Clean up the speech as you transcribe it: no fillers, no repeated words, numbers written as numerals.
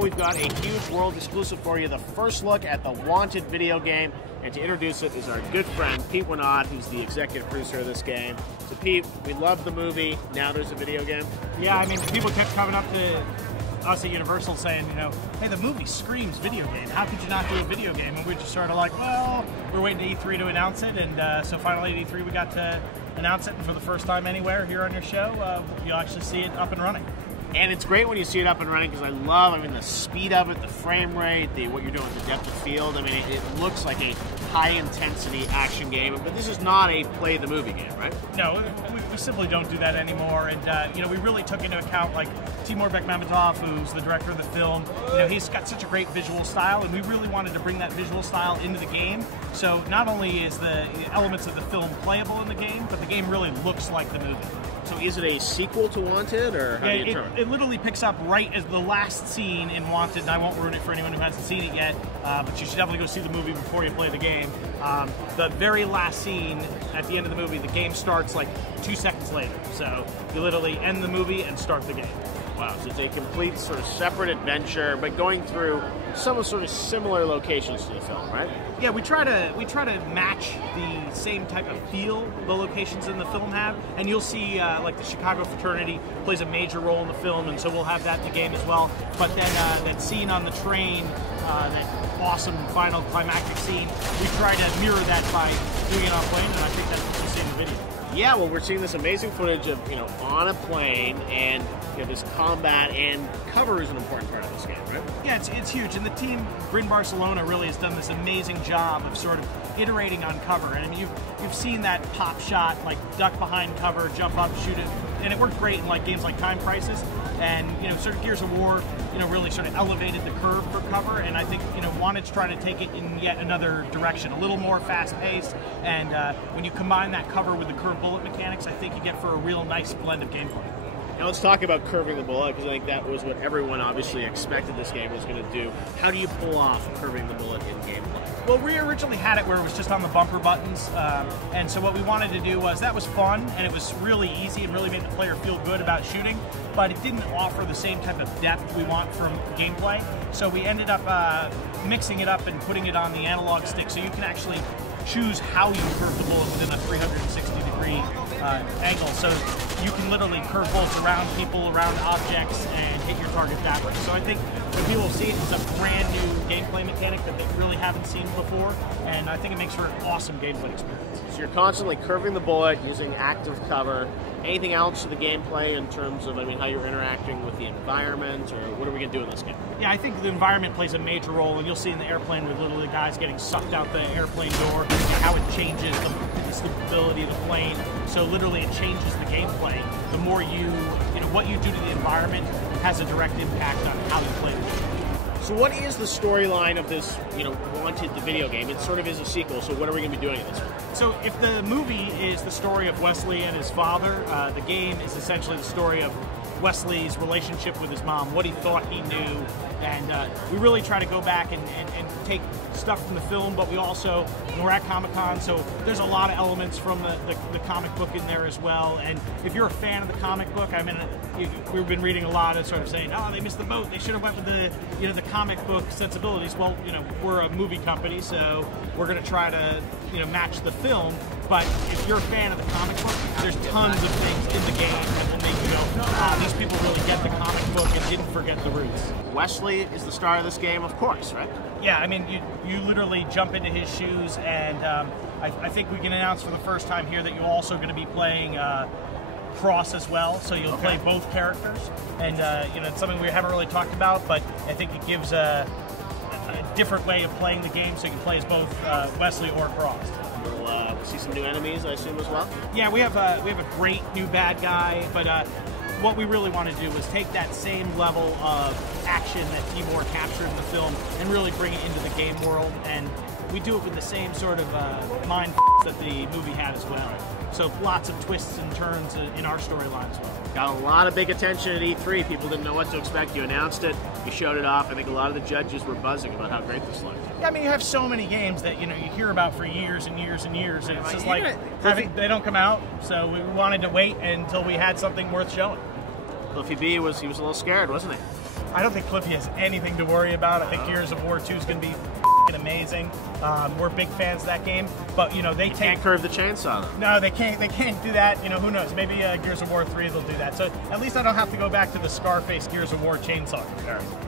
We've got a huge world exclusive for you, the first look at the Wanted video game. And to introduce it is our good friend, Pete Winod, who's the executive producer of this game. So Pete, we love the movie, now there's a video game. Yeah, I mean, people kept coming up to us at Universal saying, you know, hey, the movie screams video game. How could you not do a video game? And we just sort of like, well, we're waiting to E3 to announce it. And so finally at E3 we got to announce it. And for the first time anywhere here on your show, you'll actually see it up and running. And it's great when you see it up and running because I mean, the speed of it, the frame rate, what you're doing with the depth of field. I mean, it looks like a high-intensity action game, but this is not a play-the-movie game, right? No, we simply don't do that anymore. And, you know, we really took into account, like, Timur Bekmambetov, who's the director of the film. You know, he's got such a great visual style, and we really wanted to bring that visual style into the game. So not only is the elements of the film playable in the game, but the game really looks like the movie. So is it a sequel to Wanted, or how do you determine? It literally picks up right as the last scene in Wanted, and I won't ruin it for anyone who hasn't seen it yet, but you should definitely go see the movie before you play the game. The very last scene at the end of the movie, the game starts like 2 seconds later. So you literally end the movie and start the game. Wow, so it's a complete sort of separate adventure, but going through some sort of similar locations to the film, right? Yeah, we try to match the same type of feel the locations in the film have, and you'll see like the Chicago fraternity plays a major role in the film, and so we'll have that in the game as well. But then that scene on the train, that awesome final climactic scene, we try to mirror that by doing it on plane, and I think that's what you see in the video. Yeah, well, we're seeing this amazing footage of, you know, on a plane, and you know, this combat and cover is an important part of this game, right? Yeah, it's huge, and the team, GRIN Barcelona, really has done this amazing job of sort of iterating on cover. And I mean, you've seen that pop shot, like duck behind cover, jump up, shoot it, and it worked great in like games like Time Crisis, and you know, sort of Gears of War, you know, really sort of elevated the curve for cover, and I think, you know, wanted to try to take it in yet another direction, a little more fast-paced, and when you combine that cover with the curved bullet mechanics, I think you get for a real nice blend of gameplay. Now let's talk about curving the bullet, because I think that was what everyone obviously expected this game was going to do. How do you pull off curving the bullet in gameplay? Well, we originally had it where it was just on the bumper buttons, and so what we wanted to do was, that was fun, and it was really easy and really made the player feel good about shooting, but it didn't offer the same type of depth we want from gameplay, so we ended up mixing it up and putting it on the analog stick, so you can actually choose how you curve the bullet within a 360-degree angle. So you can literally curve bullets around people, around objects, and hit your target that way. So I think when people see it, it's a brand new gameplay mechanic that they really haven't seen before, and I think it makes for an awesome gameplay experience. So you're constantly curving the bullet, using active cover. Anything else to the gameplay in terms of, I mean, how you're interacting with the environment, or what are we going to do in this game? Yeah, I think the environment plays a major role, and you'll see in the airplane with literally guys getting sucked out the airplane door, how it changes the stability of the plane. So literally it changes the gameplay. The more you know, what you do to the environment has a direct impact on how you play the game. So what is the storyline of this, you know, Wanted, the video game? It sort of is a sequel, so what are we going to be doing in this one? So if the movie is the story of Wesley and his father, the game is essentially the story of Wesley's relationship with his mom, what he thought he knew, and we really try to go back and take stuff from the film, but we also, we're at Comic-Con, so there's a lot of elements from the comic book in there as well, and if you're a fan of the comic book, I mean, we've been reading a lot of sort of saying, oh, they missed the boat, they should have went with the, you know, the comic book sensibilities. Well, you know, we're a movie company, so we're going to try to, you know, match the film, but if you're a fan of the comic book, there's tons of things in the game that make you go, these people really get the comic book and didn't forget the roots. Wesley is the star of this game, of course, right? Yeah, I mean, you literally jump into his shoes, and I think we can announce for the first time here that you're also going to be playing Cross as well, so you'll play both characters, and you know, it's something we haven't really talked about, but I think it gives a different way of playing the game, so you can play as both Wesley or Cross. We'll see some new enemies, I assume, as well? Yeah, we have a great new bad guy, but what we really want to do is take that same level of action that Timur captured in the film and really bring it into the game world, and we do it with the same sort of mind that the movie had as well. So lots of twists and turns in our storyline as well. Got a lot of big attention at E3. People didn't know what to expect. You announced it. You showed it off. I think a lot of the judges were buzzing about how great this looked. Yeah, I mean, you have so many games that you hear about for years and years and years, and it's just like they don't come out. So we wanted to wait until we had something worth showing. Cliffy B was a little scared, wasn't he? I don't think Cliffy has anything to worry about. I think Gears of War 2 is going to be amazing. We're big fans of that game, but they can't curve the chainsaw though. No, they can't do that. Who knows? Maybe Gears of War 3 they'll do that. So at least I don't have to go back to the Scarface Gears of War chainsaw comparison.